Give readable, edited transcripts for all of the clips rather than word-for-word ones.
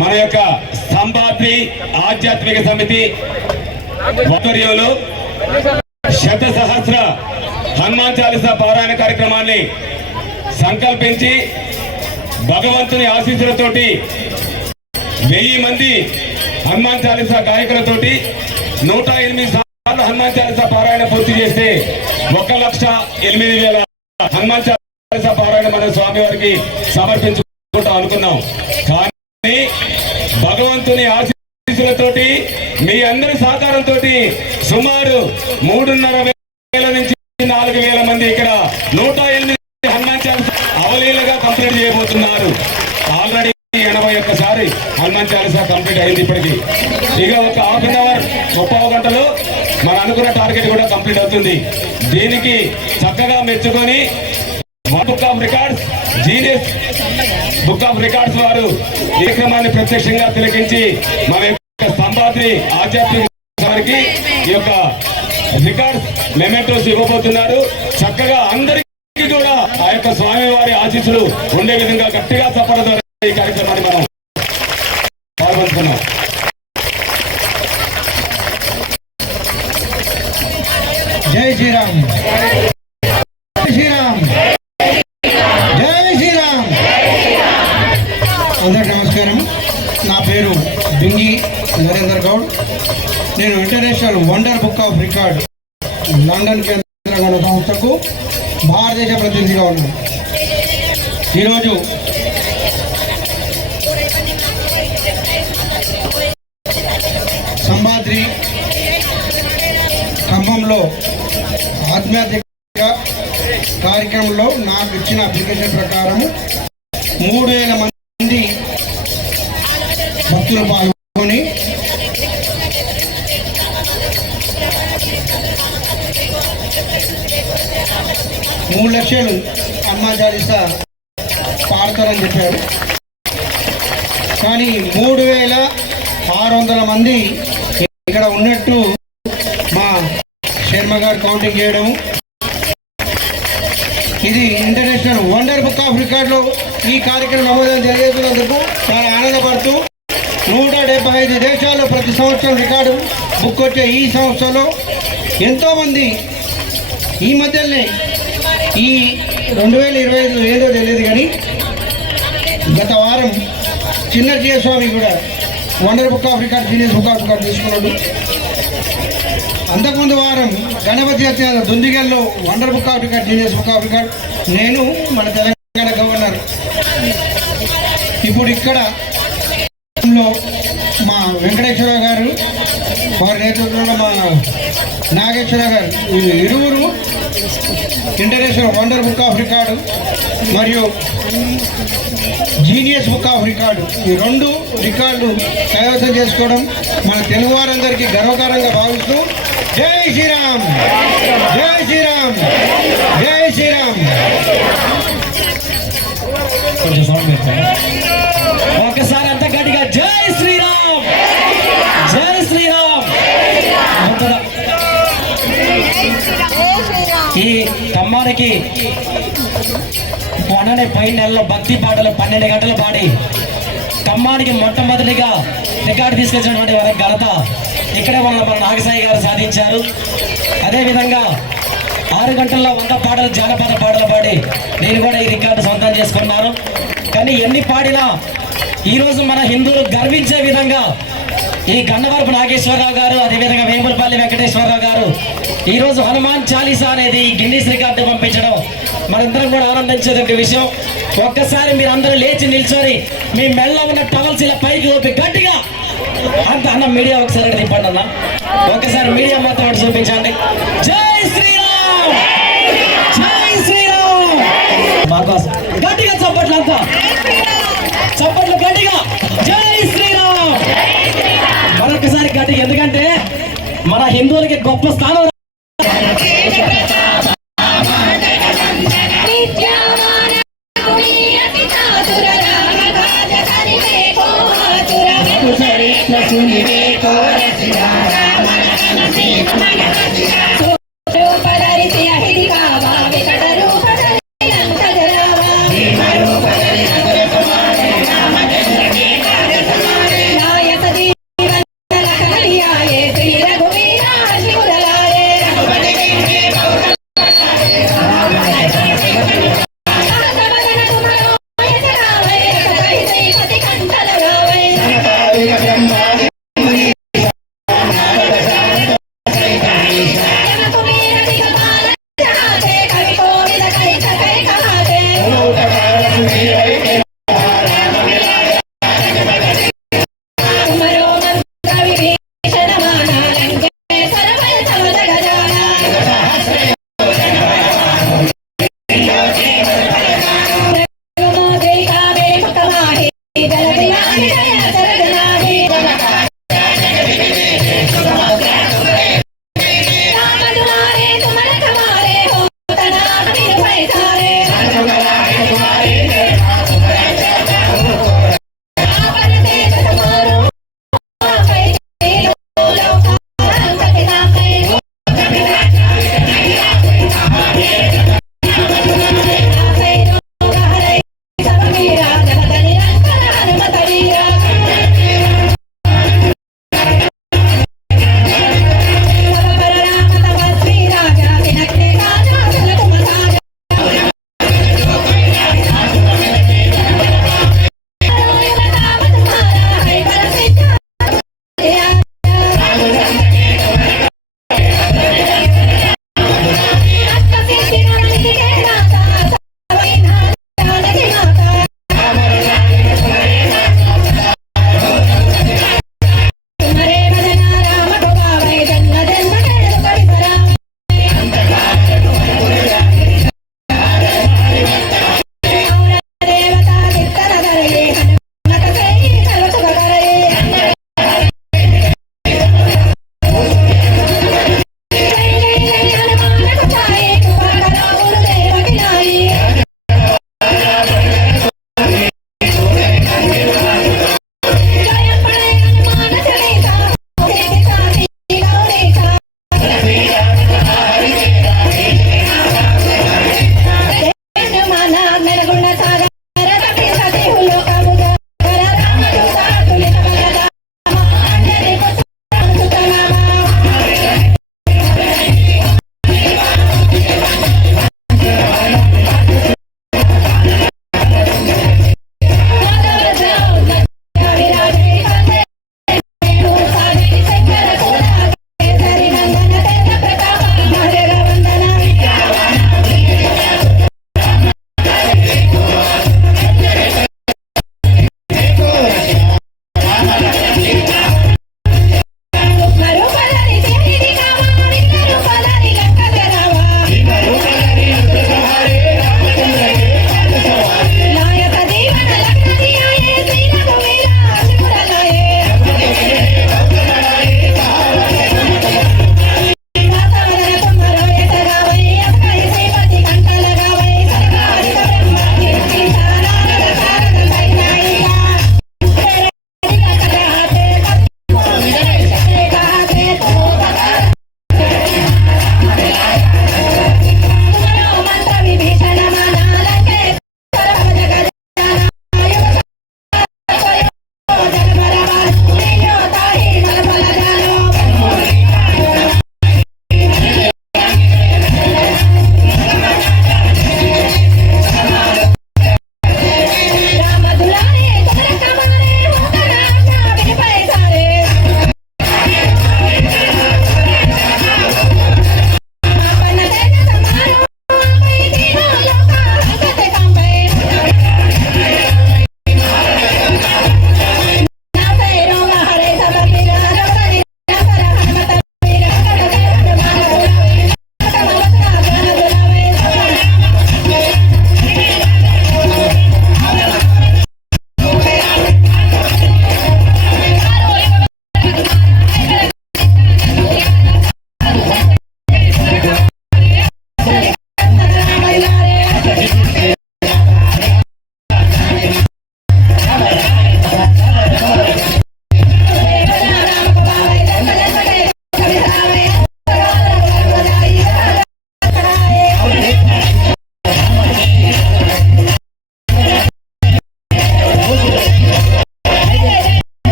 మన యొక్క సంబాద్రి ఆధ్యాత్మిక సమితి ఆధ్వర్యంలో శత సహస్ర హనుమాన్ చాలీసా పారాయణ కార్యక్రమాన్ని సంకల్పించి భగవంతుని ఆశీస్సులతోటి 1000 మంది హనుమాన్ చాలీసా గాయకులతోటి 108 సార్లు హనుమాన్ చాలీసా పారాయణ పూర్తి చేస్తే 1,08,000 హనుమాన్ చాలీసా పారాయణ మన స్వామి వారికి సమర్పించుకుంటాం అనుకున్నాం. కానీ భగవంతుని ఆశీస్సులతోటి మీ అందరి సహకారంతో సుమారు 3,500 నుంచి 4,000 మంది ఇక్కడ 108 హనుమాన్ చాలీసా అవలీలగా కంప్లీట్ చేయబోతున్నారు. ఆల్రెడీ 81 సారి హనుమాన్ చాలీసా కంప్లీట్ అయింది. ఇప్పటికి ఇక ఒక హాఫ్ అన్ అవర్ 30 గంటలు మన అనుకున్న టార్గెట్ కూడా కంప్లీట్ అవుతుంది. దీనికి చక్కగా మెచ్చుకొని book of records Guinness book of records వారు ఈ క్రమాన్ని ప్రత్యక్షంగా తిలకించి మన యొక్క సంబాద్రి ఆధ్యాత్మిక వారికి ఈ యొక్క రికార్డ్స్ మెమెంటోస్ ఇవ్వబోతున్నారు. చక్కగా అందరికీ కూడా ఆ యొక్క స్వామి వారి ఆశీస్సులు ఉండే విధంగా గట్టిగా చెప్పడం ద్వారా ఈ కార్యక్రమాన్ని మనం పాల్గొంటున్నాం. జై శ్రీరామ్, జై శ్రీరామ్, జై శ్రీరామ్. అందరికి నమస్కారం. నా పేరు బింగి నరేందర్ గౌడ్. నేను international wonder book of record London కేంద్ర సంస్థకు భారతదేశ ప్రతినిధిగా ఉన్నాను. ఈరోజు సంబాద్రి ఖమ్మంలో ఆధ్యాత్మిక కార్యక్రమంలో నాకు ఇచ్చిన అప్లికేషన్ ప్రకారం 3000 మంది భక్తులు పాల్గొని $3 లక్షలు అమ్మా చాలీసా పాడతారని చెప్పారు. కానీ 3600 మంది ఇక్కడ ఉన్నట్టు మా శర్మ గారు కౌంటింగ్ చేయడం, ఇది ఇంటర్నేషనల్ వండర్ బుక్ ఆఫ్ రికార్డులో ఈ కార్యక్రమం నమోదం తెలియజేస్తున్నందుకు చాలా ఆనందపడుతూ 175 దేశాల్లో ప్రతి సంవత్సరం రికార్డు బుక్ వచ్చే ఈ సంస్థలో ఎంతోమంది ఈ మధ్యనే ఈ 2025 ఏదో తెలియదు కానీ గత వారం చిన్నజీయ స్వామి కూడా wonder book of record Guinness book of record తీసుకున్నాడు. అంతకుముందు వారం గణపతి అత్యంత దుందిగల్లో wonder book of record Guinness book of record నేను మన తెలంగాణ గవర్నర్. ఇప్పుడు ఇక్కడ మా వెంకటేశ్వరరావు గారు వారి నేతృత్వంలో మా నాగేశ్వరరావు గారు ఇరువురు international wonder book of record మరియు జీనియస్ బుక్ ఆఫ్ రికార్డు ఈ 2 రికార్డులు కైవసం చేసుకోవడం మన తెలుగు వారందరికీ గర్వకారంగా భావిస్తూ జై శ్రీరామ్, జై శ్రీరామ్, జై శ్రీరామ్. ఒకసారి అంత గట్టిగా జై శ్రీరామ్, జై శ్రీరామ్. ఈ ఖమ్మానికి మొన్ననే పై నెలలో భక్తి పాటలు 12 గంటలు పాడి ఖమ్మానికి మొట్టమొదటిగా రికార్డు తీసుకొచ్చినటువంటి వారి ఘనత ఇక్కడే మన నాగసాయి గారు సాధించారు. అదేవిధంగా 6 గంటల్లో 100 పాటలు జానపద పాటలు పాడి నేను కూడా ఈ రికార్డు సొంతం చేసుకున్నాను. కానీ ఎన్ని పాడినా ఈరోజు మన హిందువులు గర్వించే విధంగా ఈ గన్నవరపు నాగేశ్వరరావు గారు, అదేవిధంగా వేములపల్లి వెంకటేశ్వరరావు గారు ఈరోజు హనుమాన్ చాలీసా అనేది గిన్నీస్ రికార్డు పంపించడం మనందరం కూడా ఆనందించేది విషయం. ఒక్కసారి మీరు అందరూ లేచి నిల్చొని మీ మెల్ల ఉన్న టవల్స్ ఇలా పైకి ఊపి గట్టిగా అంత అన్న మీడియా ఒకసారి తిప్పండి అన్న, ఒకసారి మీడియా మాత్రం చూపించండి. జై శ్రీరామ్, జై శ్రీరామ్. బాబాస్ గట్టిగా చప్పట్లు, అంతా చప్పట్లు గట్టిగా జై శ్రీరామ్. మరొకసారి గట్టిగా, ఎందుకంటే మన హిందువులకి గొప్ప స్థానం.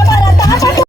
మన తాపట్టు